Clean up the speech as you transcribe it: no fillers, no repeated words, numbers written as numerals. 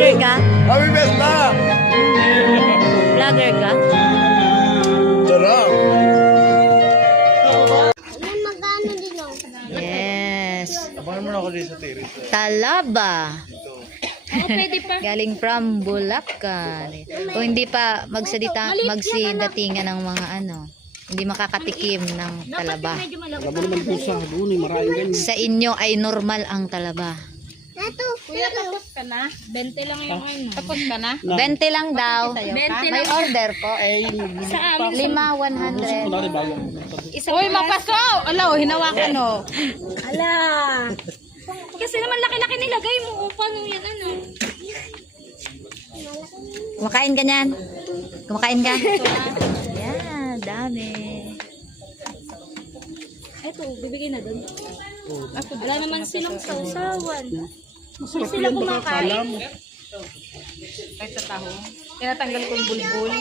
Vlogger ka? Happy Fiesta! Vlogger ka? Sarap! Yes. Abangan mo na ako dito sa terrace. Talaba. Galing from Bulacan. Kung hindi pa magsidatingan ng mga ano, hindi makakatikim ng talaba. Alam mo naman po sa doon, maraming ganyan. Sa inyo ay normal ang talaba. Kuya, tapos ka na? 20 lang yung ano. Tapos ka na? 20 lang daw. 20 May lang. order po. Sa amin. 5, 100. Kunwari bago. Uy, mapaso! Ala, hinawakan o. Ala. Kasi naman laki-laki nilagay mo. Paano yan ano? Kumakain ka niyan? Kumakain ka? Yan, dami. Eto, bibigay na doon. Wala naman silang sausawan. Hindi sila kumakain. Kahit sa taho. Tinatanggal ko yung bulbul.